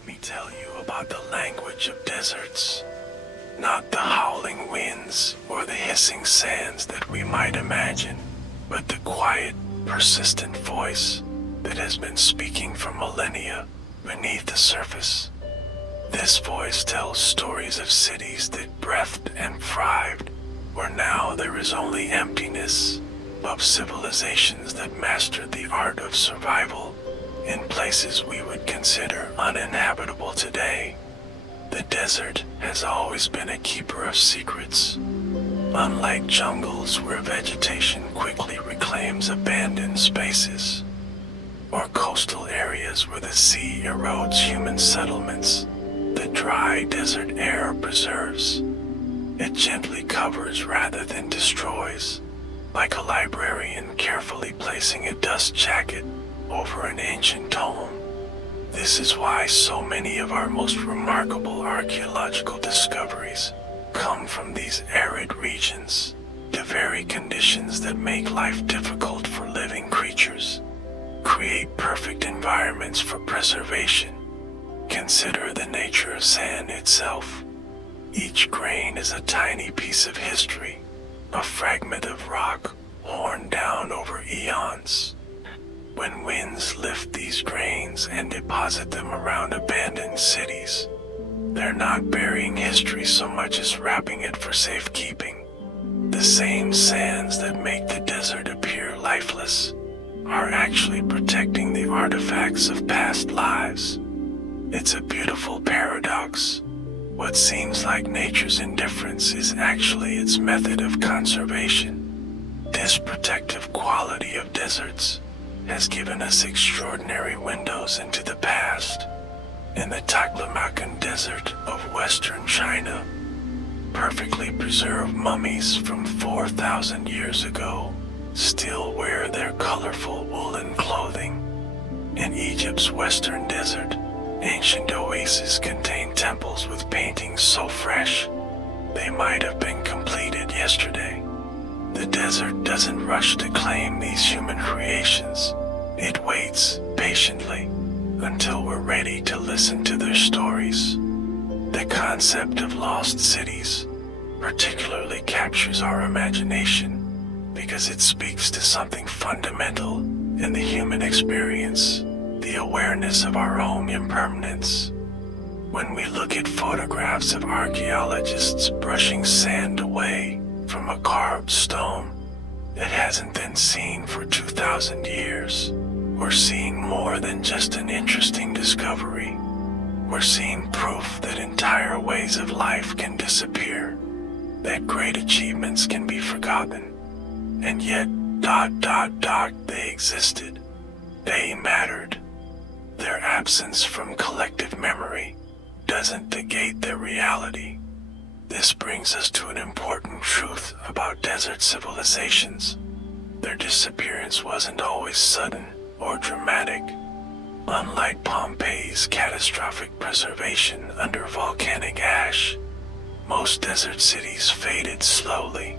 let me tell you about the language of deserts. Not the howling winds or the hissing sands that we might imagine, but the quiet, persistent voice that has been speaking for millennia beneath the surface. This voice tells stories of cities that breathed and thrived, where now there is only emptiness, of civilizations that mastered the art of survival in places we would consider uninhabitable today. The desert has always been a keeper of secrets. Unlike jungles where vegetation quickly reclaims abandoned spaces, or coastal areas where the sea erodes human settlements, the dry desert air preserves. It gently covers rather than destroys, like a librarian carefully placing a dust jacket over an ancient tome. This is why so many of our most remarkable archaeological discoveries come from these arid regions, the very conditions that make life difficult for living creatures, create perfect environments for preservation. Consider the nature of sand itself. Each grain is a tiny piece of history, a fragment of rock worn down over eons. When winds lift these grains and deposit them around abandoned cities, they're not burying history so much as wrapping it for safekeeping. The same sands that make the desert appear lifeless are actually protecting the artifacts of past lives. It's a beautiful paradox. What seems like nature's indifference is actually its method of conservation. This protective quality of deserts has given us extraordinary windows into the past. In the Taklamakan Desert of western China, perfectly preserved mummies from 4,000 years ago still wear their colorful woolen clothing. In Egypt's western desert, ancient oases contain temples with paintings so fresh they might have been completed yesterday. The desert doesn't rush to claim these human creations. It waits patiently until we're ready to listen to their stories. The concept of lost cities particularly captures our imagination because it speaks to something fundamental in the human experience, the awareness of our own impermanence. When we look at photographs of archaeologists brushing sand away from a carved stone that hasn't been seen for 2,000 years, we're seeing more than just an interesting discovery. We're seeing proof that entire ways of life can disappear, that great achievements can be forgotten, and yet, they existed. They mattered. Their absence from collective memory doesn't negate their reality. This brings us to an important truth about desert civilizations. Their disappearance wasn't always sudden or dramatic. Unlike Pompeii's catastrophic preservation under volcanic ash, most desert cities faded slowly,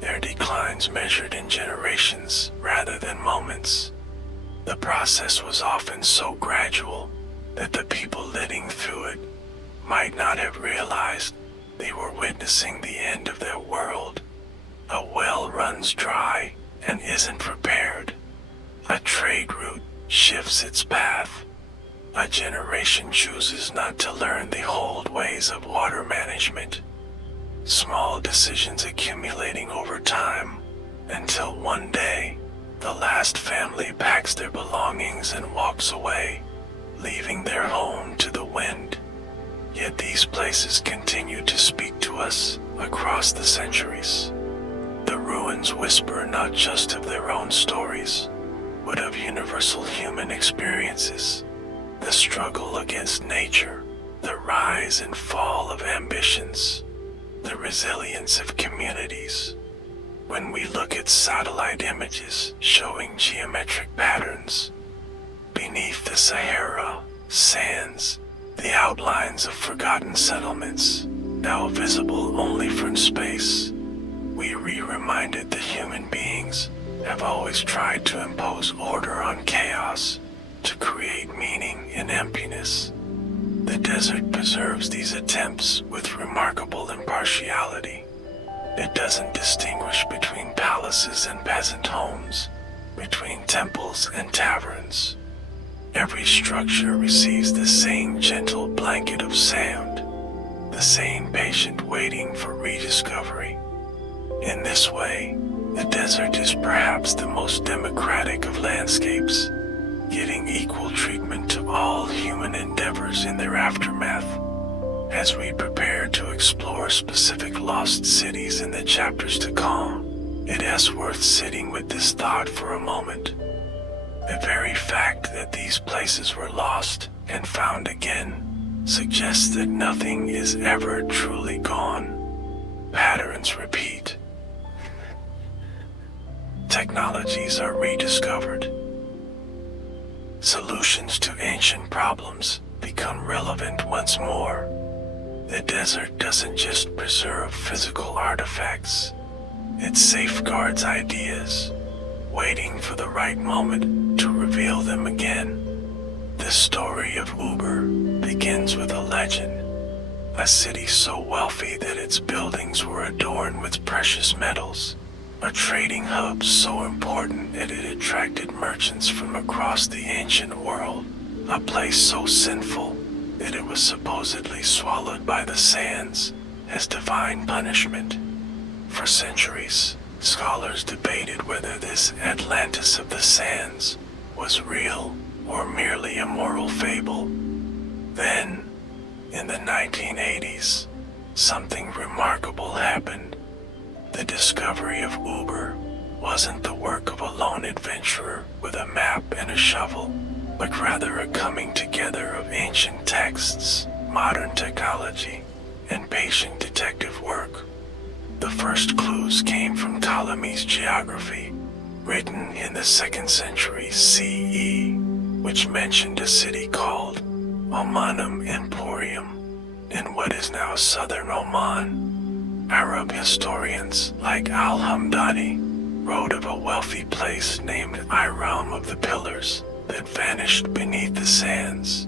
their declines measured in generations rather than moments. The process was often so gradual that the people living through it might not have realized they were witnessing the end of their world. A well runs dry and isn't repaired. A trade route shifts its path. A generation chooses not to learn the old ways of water management. Small decisions accumulating over time until one day, the last family packs their belongings and walks away, leaving their home to the wind. Yet these places continue to speak to us across the centuries. The ruins whisper not just of their own stories, but of universal human experiences. The struggle against nature, the rise and fall of ambitions, the resilience of communities. When we look at satellite images showing geometric patterns beneath the Sahara sands, the outlines of forgotten settlements, now visible only from space, we reminded that human beings have always tried to impose order on chaos, to create meaning in emptiness. The desert preserves these attempts with remarkable impartiality. It doesn't distinguish between palaces and peasant homes, between temples and taverns. Every structure receives the same gentle blanket of sound, the same patient waiting for rediscovery. In this way, the desert is perhaps the most democratic of landscapes, giving equal treatment to all human endeavors in their aftermath. As we prepare to explore specific lost cities in the chapters to come, it is worth sitting with this thought for a moment. The very fact that these places were lost and found again suggests that nothing is ever truly gone. Patterns repeat. Technologies are rediscovered. Solutions to ancient problems become relevant once more. The desert doesn't just preserve physical artifacts, it safeguards ideas, waiting for the right moment to reveal them again. The story of Uber begins with a legend, a city so wealthy that its buildings were adorned with precious metals, a trading hub so important that it attracted merchants from across the ancient world, a place so sinful that it was supposedly swallowed by the sands as divine punishment. For centuries, scholars debated whether this Atlantis of the sands was real or merely a moral fable. Then, in the 1980s, something remarkable happened. The discovery of Uber wasn't the work of a lone adventurer with a map and a shovel, but rather a coming together of ancient texts, modern technology, and patient detective work. The first clues came from Ptolemy's geography, written in the 2nd century CE, which mentioned a city called Omanum Emporium in what is now southern Oman. Arab historians like Al-Hamdani wrote of a wealthy place named Iram of the Pillars that vanished beneath the sands.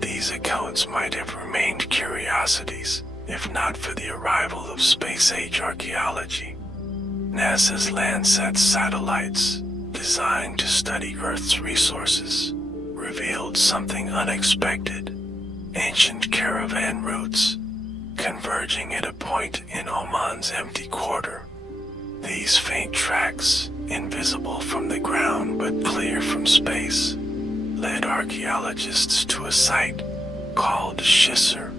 These accounts might have remained curiosities, if not for the arrival of space-age archaeology. NASA's Landsat satellites, designed to study Earth's resources, revealed something unexpected: ancient caravan routes, converging at a point in Oman's empty quarter. These faint tracks, invisible from the ground but clear from space, led archaeologists to a site called Shisr.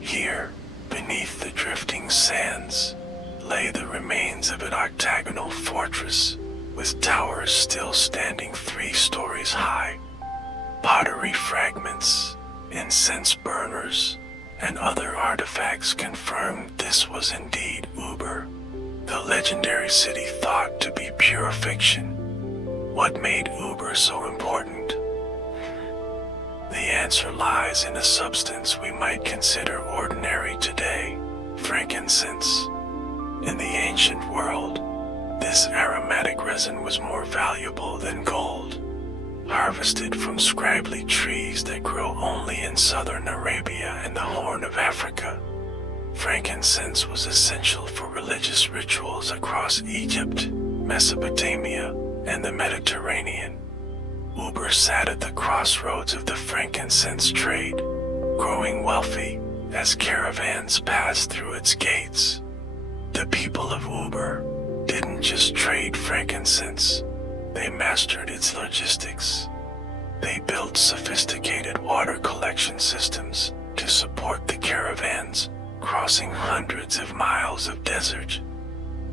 Here, beneath the drifting sands, lay the remains of an octagonal fortress with towers still standing 3 stories high. Pottery fragments, incense burners, and other artifacts confirmed this was indeed Uber, the legendary city thought to be pure fiction. What made Uber so important? The answer lies in a substance we might consider ordinary today: frankincense. In the ancient world, this aromatic resin was more valuable than gold. Harvested from scraggly trees that grow only in southern Arabia and the Horn of Africa, frankincense was essential for religious rituals across Egypt, Mesopotamia, and the Mediterranean. Uber sat at the crossroads of the frankincense trade, growing wealthy as caravans passed through its gates. The people of Uber didn't just trade frankincense, they mastered its logistics. They built sophisticated water collection systems to support the caravans crossing hundreds of miles of desert.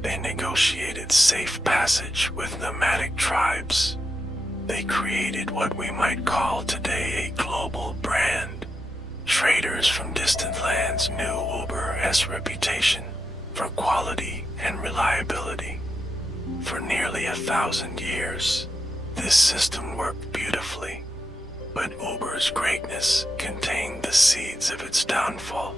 They negotiated safe passage with nomadic tribes. They created what we might call today a global brand. Traders from distant lands knew Uber's reputation for quality and reliability. For nearly 1,000 years, this system worked beautifully, but Uber's greatness contained the seeds of its downfall.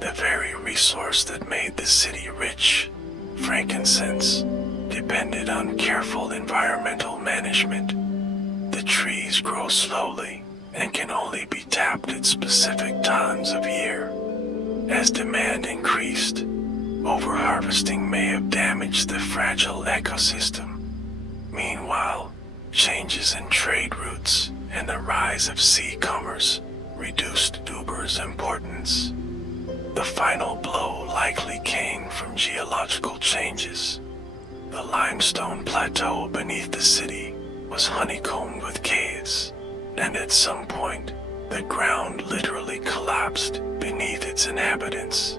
The very resource that made the city rich, frankincense, depended on careful environmental management. The trees grow slowly, and can only be tapped at specific times of year. As demand increased, overharvesting may have damaged the fragile ecosystem. Meanwhile, changes in trade routes and the rise of sea commerce reduced Uber's importance. The final blow likely came from geological changes. The limestone plateau beneath the city was honeycombed with caves, and at some point, the ground literally collapsed beneath its inhabitants.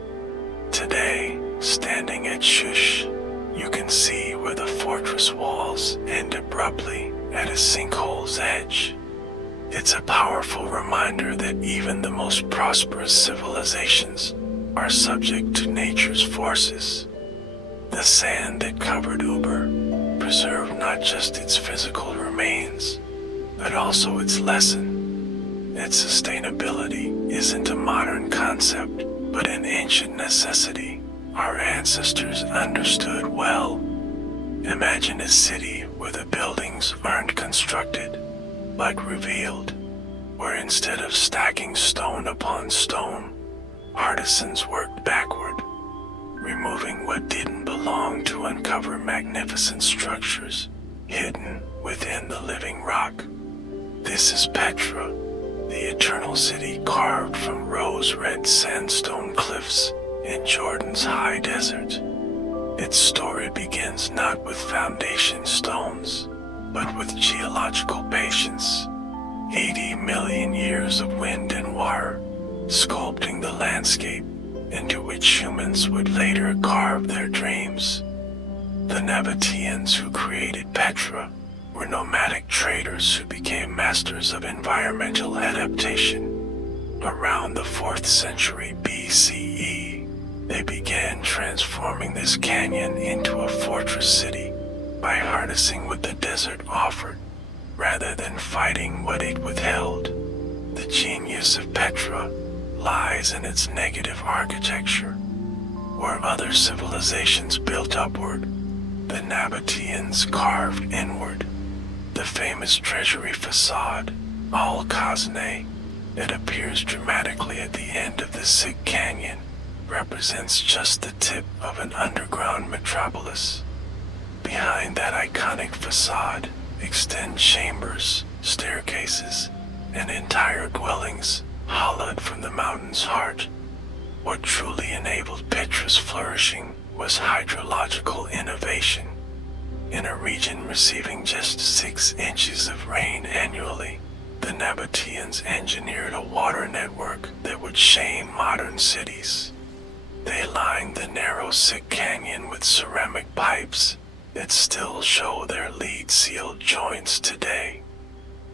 Today, standing at Shush, you can see where the fortress walls end abruptly at a sinkhole's edge. It's a powerful reminder that even the most prosperous civilizations are subject to nature's forces. The sand that covered Uber preserved not just its physical remains, but also its lesson. Its sustainability isn't a modern concept, but an ancient necessity our ancestors understood well. Imagine a city where the buildings aren't constructed, but revealed, where instead of stacking stone upon stone, artisans worked backward, removing what didn't belong to uncover magnificent structures hidden within the living rock. This is Petra, the eternal city carved from rose-red sandstone cliffs in Jordan's high desert. Its story begins not with foundation stones, but with geological patience. 80 million years of wind and water, sculpting the landscape into which humans would later carve their dreams. The Nabateans who created Petra were nomadic traders who became masters of environmental adaptation. Around the 4th century BCE, they began transforming this canyon into a fortress city by harnessing what the desert offered rather than fighting what it withheld. The genius of Petra lies in its negative architecture. Where other civilizations built upward, the Nabateans carved inward. The famous treasury facade, Al-Khazne, that appears dramatically at the end of the Sig Canyon, represents just the tip of an underground metropolis. Behind that iconic facade extend chambers, staircases, and entire dwellings hollowed from the mountain's heart. What truly enabled Petra's flourishing was hydrological innovation. In a region receiving just 6 inches of rain annually, the Nabateans engineered a water network that would shame modern cities. They lined the narrow Sig Canyon with ceramic pipes that still show their lead-sealed joints today.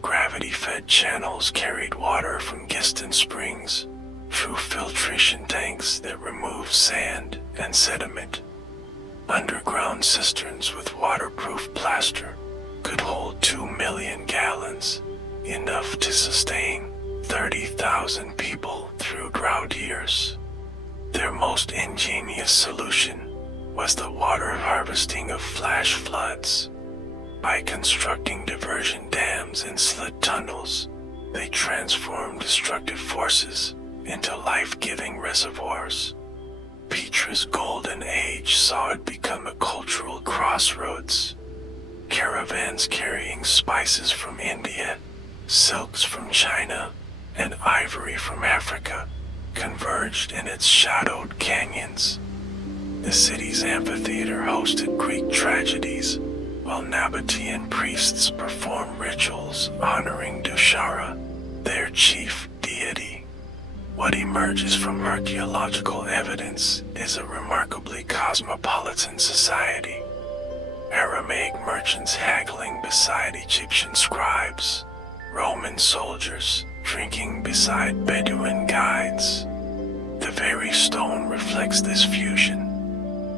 Gravity-fed channels carried water from distant springs through filtration tanks that removed sand and sediment. Underground cisterns with waterproof plaster could hold 2 million gallons, enough to sustain 30,000 people through drought years. Their most ingenious solution was the water harvesting of flash floods. By constructing diversion dams and slit tunnels, they transformed destructive forces into life-giving reservoirs. Petra's golden age saw it become a cultural crossroads. Caravans carrying spices from India, silks from China, and ivory from Africa converged in its shadowed canyons. The city's amphitheater hosted Greek tragedies, while Nabatean priests performed rituals honoring Dushara, their chief deity. What emerges from archaeological evidence is a remarkably cosmopolitan society. Aramaic merchants haggling beside Egyptian scribes, Roman soldiers drinking beside Bedouin guides. The very stone reflects this fusion.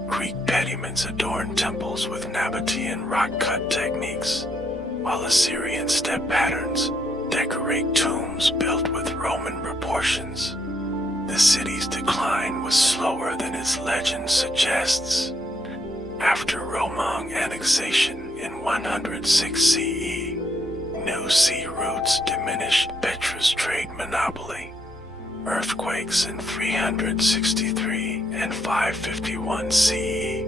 Greek pediments adorn temples with Nabatean rock-cut techniques, while Assyrian step patterns decorate tombs built with Roman proportions. The city's decline was slower than its legend suggests. After Roman annexation in 106 CE, new sea routes diminished Petra's trade monopoly. Earthquakes in 363 and 551 CE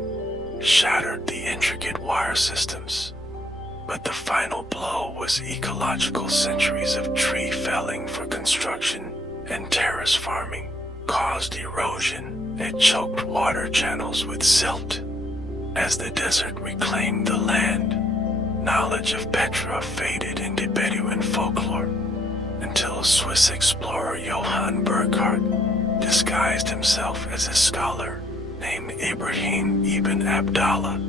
shattered the intricate wire systems. But the final blow was ecological centuries of tree felling for construction and terrace farming caused erosion that choked water channels with silt. As the desert reclaimed the land, knowledge of Petra faded into Bedouin folklore until Swiss explorer Johann Burckhardt disguised himself as a scholar named Ibrahim ibn Abdallah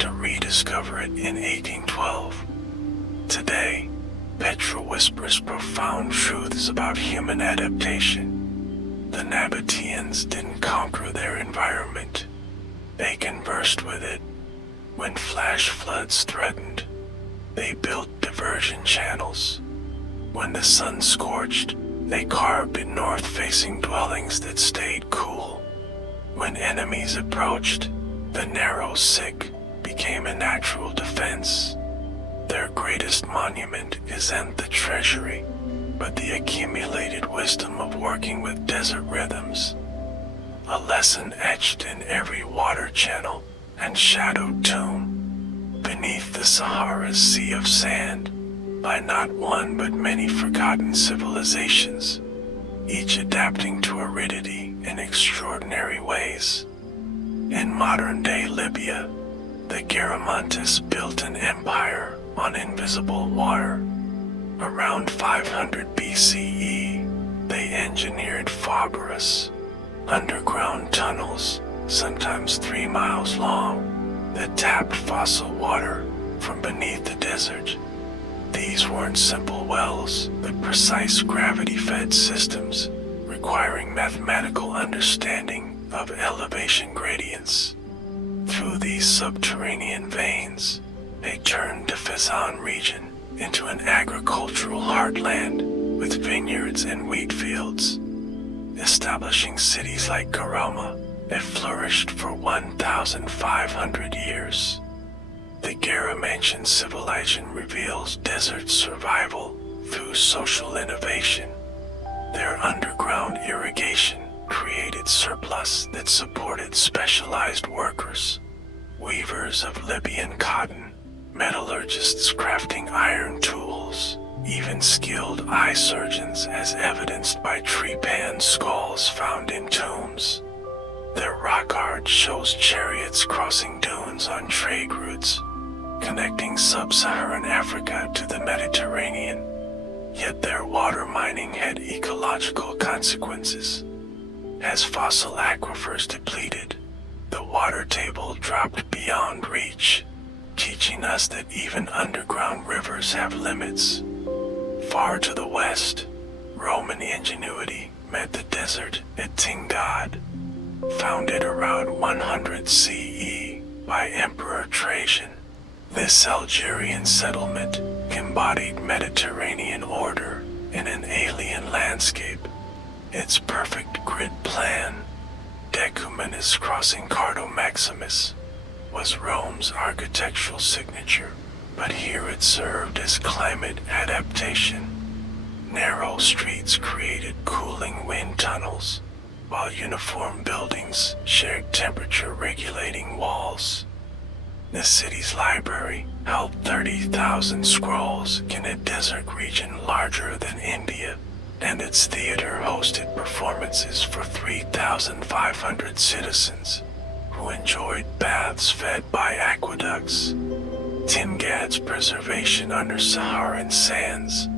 to rediscover it in 1812. Today, Petra whispers profound truths about human adaptation. The Nabateans didn't conquer their environment. They conversed with it. When flash floods threatened, they built diversion channels. When the sun scorched, they carved in north-facing dwellings that stayed cool. When enemies approached, the narrow sick became a natural defense. Their greatest monument isn't the treasury, but the accumulated wisdom of working with desert rhythms. A lesson etched in every water channel and shadowed tomb beneath the Sahara's sea of sand by not one but many forgotten civilizations, each adapting to aridity in extraordinary ways. In modern-day Libya, the Garamantes built an empire on invisible water. Around 500 BCE, they engineered Phoberus, underground tunnels, sometimes 3 miles long, that tapped fossil water from beneath the desert. These weren't simple wells, but precise gravity-fed systems requiring mathematical understanding of elevation gradients. Through these subterranean veins, they turned the Fezzan region into an agricultural heartland with vineyards and wheat fields, establishing cities like Karama that flourished for 1,500 years. The Garamantian civilization reveals desert survival through social innovation. Their underground irrigation created surplus that supported specialized workers, weavers of Libyan cotton, metallurgists crafting iron tools, even skilled eye surgeons as evidenced by trepan skulls found in tombs. Their rock art shows chariots crossing dunes on trade routes, connecting sub-Saharan Africa to the Mediterranean. Yet their water mining had ecological consequences. As fossil aquifers depleted, the water table dropped beyond reach, teaching us that even underground rivers have limits. Far to the west, Roman ingenuity met the desert at Tingad, founded around 100 CE by Emperor Trajan. This Algerian settlement embodied Mediterranean order in an alien landscape. Its perfect grid plan, Decumanus crossing Cardo Maximus, was Rome's architectural signature, but here it served as climate adaptation. Narrow streets created cooling wind tunnels, while uniform buildings shared temperature-regulating walls. The city's library held 30,000 scrolls in a desert region larger than India, and its theater hosted performances for 3,500 citizens who enjoyed baths fed by aqueducts. Tingad's preservation under Saharan sands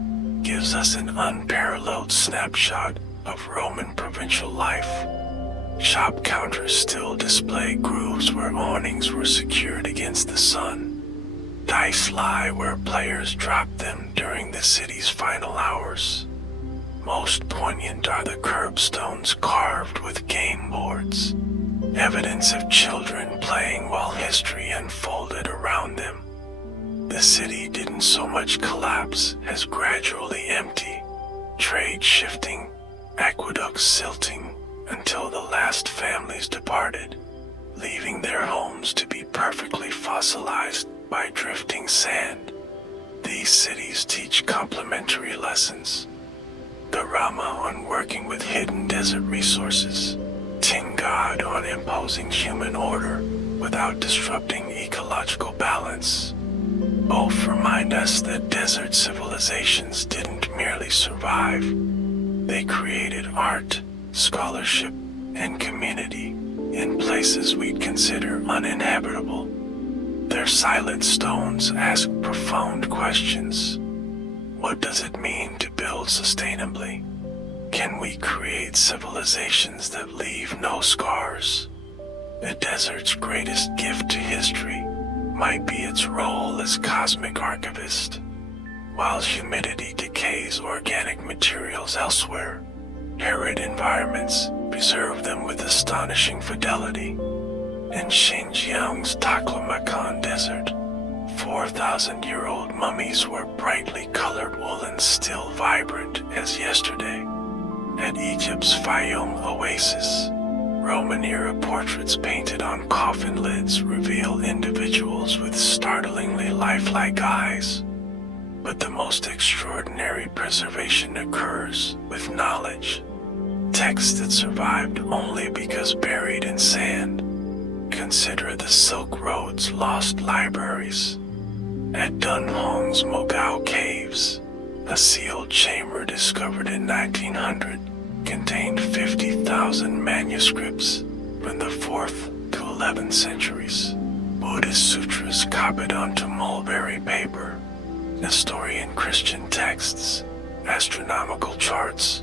gives us an unparalleled snapshot of Roman provincial life. Shop counters still display grooves where awnings were secured against the sun. Dice lie where players dropped them during the city's final hours. Most poignant are the curbstones carved with game boards, evidence of children playing while history unfolded around them. The city didn't so much collapse as gradually empty, trade shifting, aqueducts silting, until the last families departed, leaving their homes to be perfectly fossilized by drifting sand. These cities teach complementary lessons. The Rama on working with hidden desert resources, Tingad on imposing human order without disrupting ecological balance. Both remind us that desert civilizations didn't merely survive. They created art, scholarship, and community in places we'd consider uninhabitable. Their silent stones ask profound questions. What does it mean to build sustainably? Can we create civilizations that leave no scars? The desert's greatest gift to history might be its role as cosmic archivist. While humidity decays organic materials elsewhere, arid environments preserve them with astonishing fidelity. In Xinjiang's Taklamakan Desert, 4,000-year-old mummies were brightly colored woolens still vibrant as yesterday. At Egypt's Fayum Oasis, Roman-era portraits painted on coffin lids reveal individuals with startlingly lifelike eyes. But the most extraordinary preservation occurs with knowledge. Text that survived only because buried in sand. Consider the Silk Road's lost libraries. At Dunhuang's Mogao Caves, a sealed chamber discovered in 1900 contained 50,000 manuscripts from the 4th to 11th centuries. Buddhist sutras copied onto mulberry paper, Nestorian Christian texts, astronomical charts,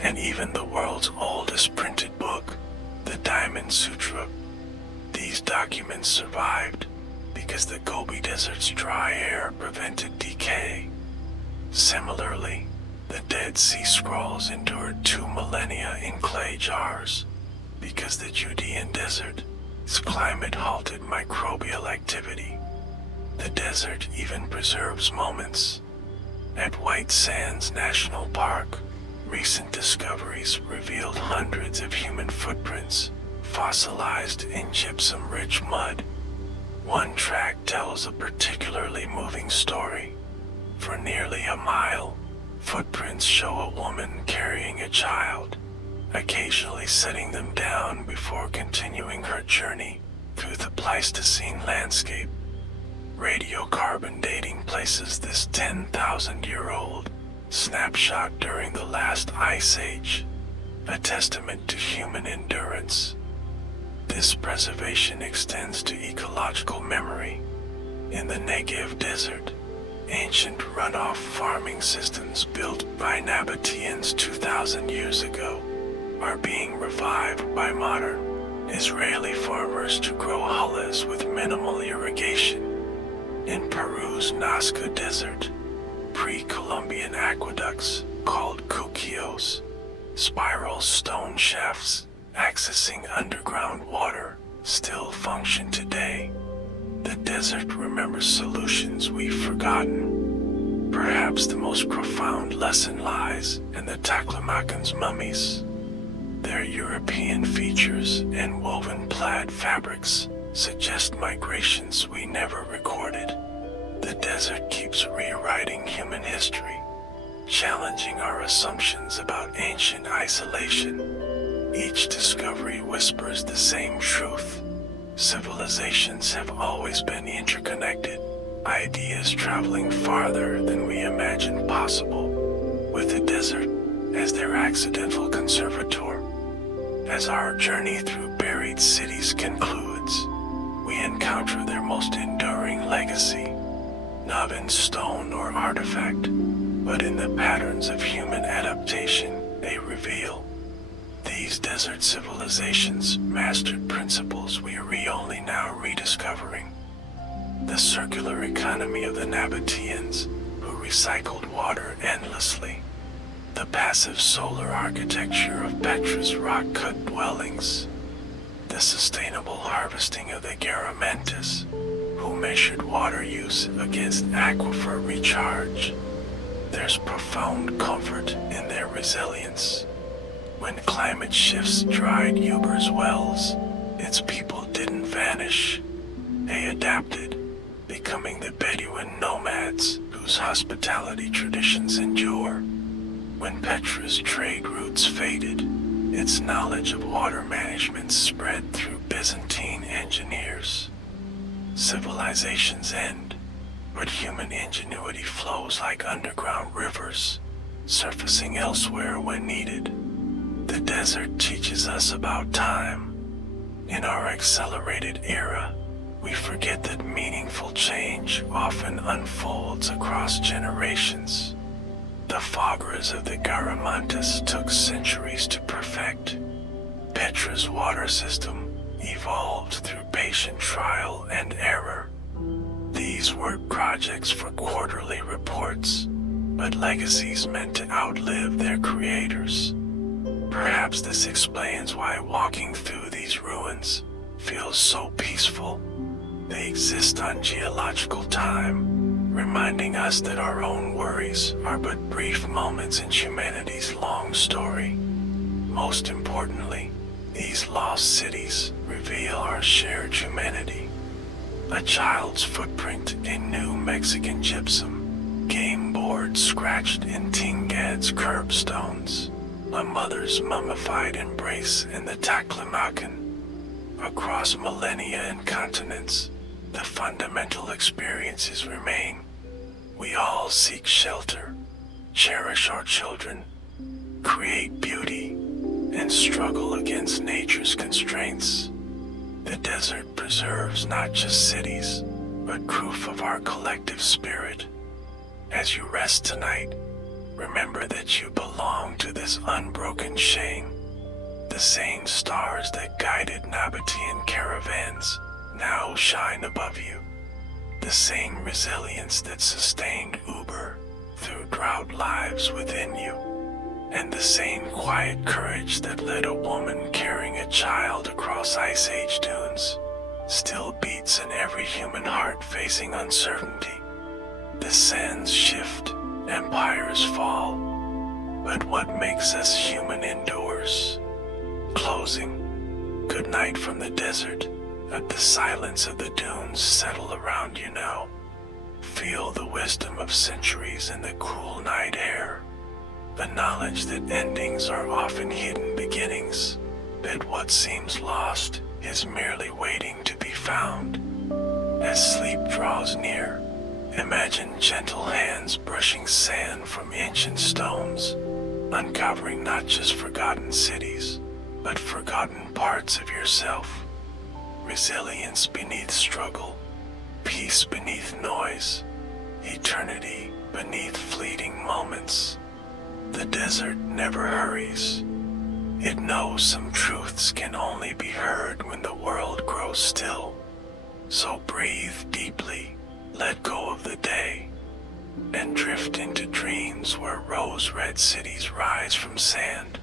and even the world's oldest printed book, the Diamond Sutra. These documents survived because the Gobi Desert's dry air prevented decay. Similarly, the Dead Sea Scrolls endured 2 millennia in clay jars because the Judean Desert's climate halted microbial activity. The desert even preserves moments. At White Sands National Park, recent discoveries revealed hundreds of human footprints fossilized in gypsum-rich mud. One track tells a particularly moving story. For nearly a mile, footprints show a woman carrying a child, occasionally setting them down before continuing her journey through the Pleistocene landscape. Radiocarbon dating places this 10,000-year-old snapshot during the last ice age, a testament to human endurance. This preservation extends to ecological memory. In the Negev Desert, ancient runoff farming systems built by Nabateans 2,000 years ago are being revived by modern Israeli farmers to grow hullahs with minimal irrigation. In Peru's Nazca Desert, pre-Columbian aqueducts called cuquillos, spiral stone shafts accessing underground water, still function today. The desert remembers solutions we've forgotten. Perhaps the most profound lesson lies in the Taklamakan's mummies. Their European features and woven plaid fabrics suggest migrations we never recorded. The desert keeps rewriting human history, challenging our assumptions about ancient isolation. Each discovery whispers the same truth. Civilizations have always been interconnected, ideas traveling farther than we imagined possible, with the desert as their accidental conservator. As our journey through buried cities concludes, we encounter their most enduring legacy, not in stone or artifact, but in the patterns of human adaptation they reveal. These desert civilizations mastered principles we are only now rediscovering. The circular economy of the Nabateans, who recycled water endlessly. The passive solar architecture of Petra's rock-cut dwellings. The sustainable harvesting of the Garamantis, who measured water use against aquifer recharge. There's profound comfort in their resilience. When climate shifts dried Uber's wells, its people didn't vanish. They adapted, becoming the Bedouin nomads who whose hospitality traditions endure. When Petra's trade routes faded, its knowledge of water management spread through Byzantine engineers. Civilizations end, but human ingenuity flows like underground rivers, surfacing elsewhere when needed. The desert teaches us about time. In our accelerated era, we forget that meaningful change often unfolds across generations. The foggers of the Garamantes took centuries to perfect. Petra's water system evolved through patient trial and error. These weren't projects for quarterly reports, but legacies meant to outlive their creators. Perhaps this explains why walking through these ruins feels so peaceful. They exist on geological time, reminding us that our own worries are but brief moments in humanity's long story. Most importantly, these lost cities reveal our shared humanity. A child's footprint in New Mexican gypsum, game boards scratched in Tingad's curbstones, a mother's mummified embrace in the Taklamakan. Across millennia and continents, the fundamental experiences remain. We all seek shelter, cherish our children, create beauty, and struggle against nature's constraints. The desert preserves not just cities, but proof of our collective spirit. As you rest tonight, remember that you belong to this unbroken chain. The same stars that guided Nabatean caravans now shine above you. The same resilience that sustained Uber through drought lives within you. And the same quiet courage that led a woman carrying a child across Ice Age dunes still beats in every human heart facing uncertainty. The sands shift, empires fall, but what makes us human endures. Closing, good night from the desert. Let the silence of the dunes settle around you now. Feel the wisdom of centuries in the cool night air. The knowledge that endings are often hidden beginnings, that what seems lost is merely waiting to be found. As sleep draws near, imagine gentle hands brushing sand from ancient stones, uncovering not just forgotten cities, but forgotten parts of yourself. Resilience beneath struggle, peace beneath noise, eternity beneath fleeting moments. The desert never hurries. It knows some truths can only be heard when the world grows still. So breathe deeply, let go of the day, and drift into dreams where rose-red cities rise from sand,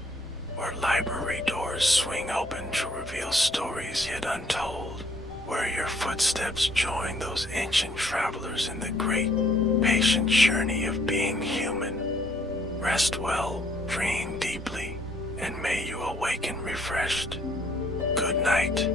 where library doors swing open to reveal stories yet untold, where your footsteps join those ancient travelers in the great, patient journey of being human. Rest well, dream deeply, and may you awaken refreshed. Good night.